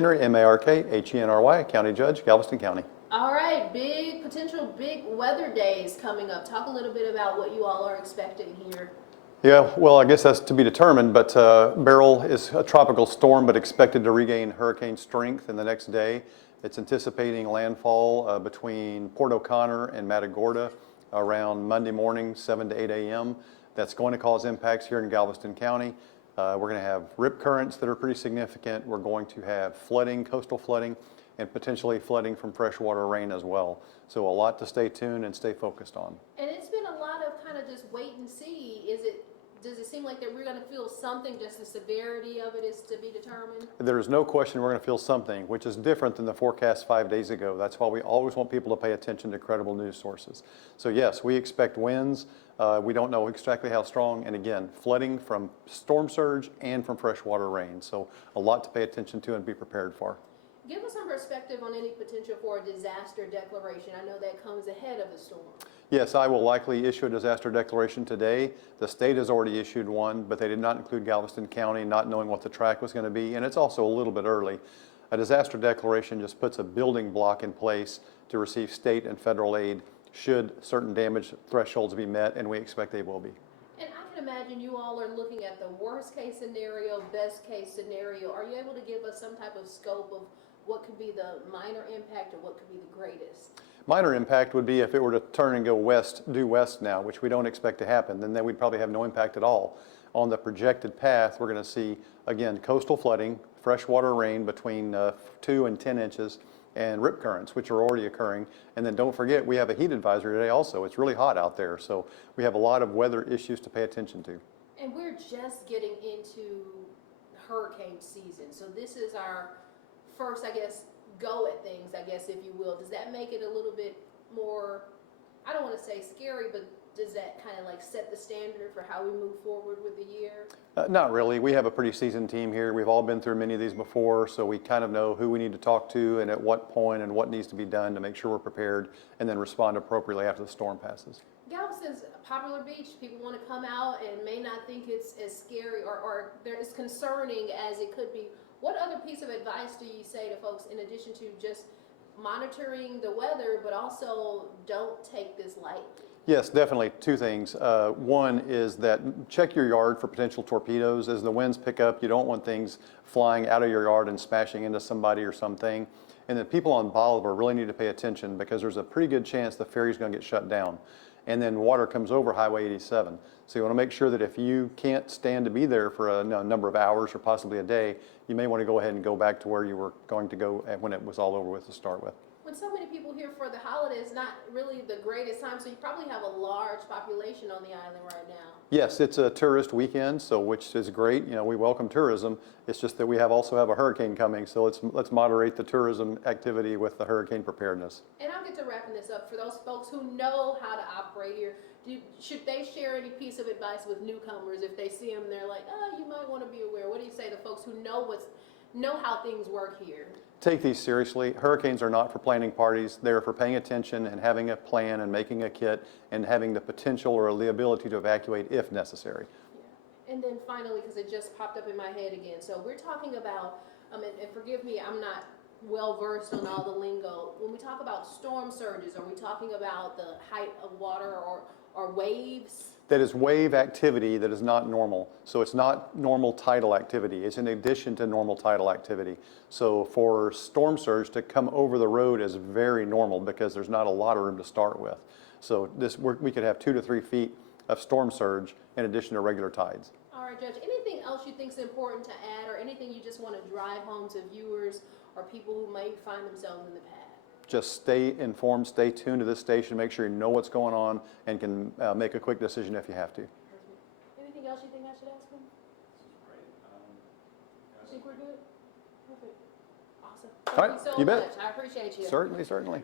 Henry, M-A-R-K-H-E-N-R-Y, County Judge, Galveston County. All right, potential big weather days coming up. Talk a little bit about what you all are expecting here. Yeah, well, I guess that's to be determined, but Beryl is a tropical storm, but expected to regain hurricane strength in the next day. It's anticipating landfall between Port O'Connor and Matagorda around Monday morning, 7 to 8 a.m. That's going to cause impacts here in Galveston County. We're going to have rip currents that are pretty significant. We're going to have flooding, coastal flooding, and potentially flooding from freshwater rain as well. So a lot to stay tuned and stay focused on. And it's been a lot of kind of just wait and see. Does it seem like that we're going to feel something, just the severity of it is to be determined? There is no question we're going to feel something, which is different than the forecast 5 days ago. That's why we always want people to pay attention to credible news sources. So yes, we expect winds. We don't know exactly how strong, and again, flooding from storm surge and from freshwater rain. So a lot to pay attention to and be prepared for. Give us some perspective on any potential for a disaster declaration. I know that comes ahead of the storm. Yes, I will likely issue a disaster declaration today. The state has already issued one, but they did not include Galveston County, not knowing what the track was going to be, and it's also a little bit early. A disaster declaration just puts a building block in place to receive state and federal aid should certain damage thresholds be met, and we expect they will be. And I can imagine you all are looking at the worst case scenario, best case scenario. Are you able to give us some type of scope of what could be the minor impact or what could be the greatest? Minor impact would be if it were to turn and go west, due west now, which we don't expect to happen, then we'd probably have no impact at all. On the projected path, we're going to see, again, coastal flooding, freshwater rain between 2 and 10 inches, and rip currents, which are already occurring. And then don't forget, we have a heat advisory today also. It's really hot out there, so we have a lot of weather issues to pay attention to. And we're just getting into hurricane season, so this is our first, I guess, go at things, I guess, if you will. Does that make it a little bit more, I don't want to say scary, but does that kind of like set the standard for how we move forward with the year? Not really. We have a pretty seasoned team here. We've all been through many of these before, so we kind of know who we need to talk to and at what point and what needs to be done to make sure we're prepared and then respond appropriately after the storm passes. Galveston's a popular beach. People want to come out and may not think it's as scary or as concerning as it could be. What other piece of advice do you say to folks in addition to just monitoring the weather, but also don't take this lightly? Yes, definitely. Two things. One is that check your yard for potential torpedoes. As the winds pick up, you don't want things flying out of your yard and smashing into somebody or something. And then people on Bolivar really need to pay attention because there's a pretty good chance the ferry's going to get shut down. And then water comes over Highway 87. So you want to make sure that if you can't stand to be there for a number of hours or possibly a day, you may want to go ahead and go back to where you were going to go when it was all over with to start with. When so many people here for the holidays, not really the greatest time, so you probably have a large population on the island right now. Yes, it's a tourist weekend, so which is great. You know, we welcome tourism. It's just that we also have a hurricane coming, so let's moderate the tourism activity with the hurricane preparedness. And I'll get to wrapping this up. For those folks who know how to operate here, should they share any piece of advice with newcomers if they see them? They're like, oh, you might want to be aware. What do you say to folks who know how things work here? Take these seriously. Hurricanes are not for planning parties. They're for paying attention and having a plan and making a kit and having the potential or the ability to evacuate if necessary. Yeah. And then finally, because it just popped up in my head again, so we're talking about, and forgive me, I'm not well versed on all the lingo. When we talk about storm surges, are we talking about the height of water or waves? That is wave activity that is not normal. So it's not normal tidal activity. It's in addition to normal tidal activity. So for storm surge to come over the road is very normal because there's not a lot of room to start with. So we could have 2 to 3 feet of storm surge in addition to regular tides. All right, Judge. Anything else you think is important to add or anything you just want to drive home to viewers or people who may find themselves in the path? Just stay informed, stay tuned to this station, make sure you know what's going on and can make a quick decision if you have to. Anything else you think I should ask him? I think we're good? Perfect. Awesome. Thank you so much. I appreciate you. Certainly.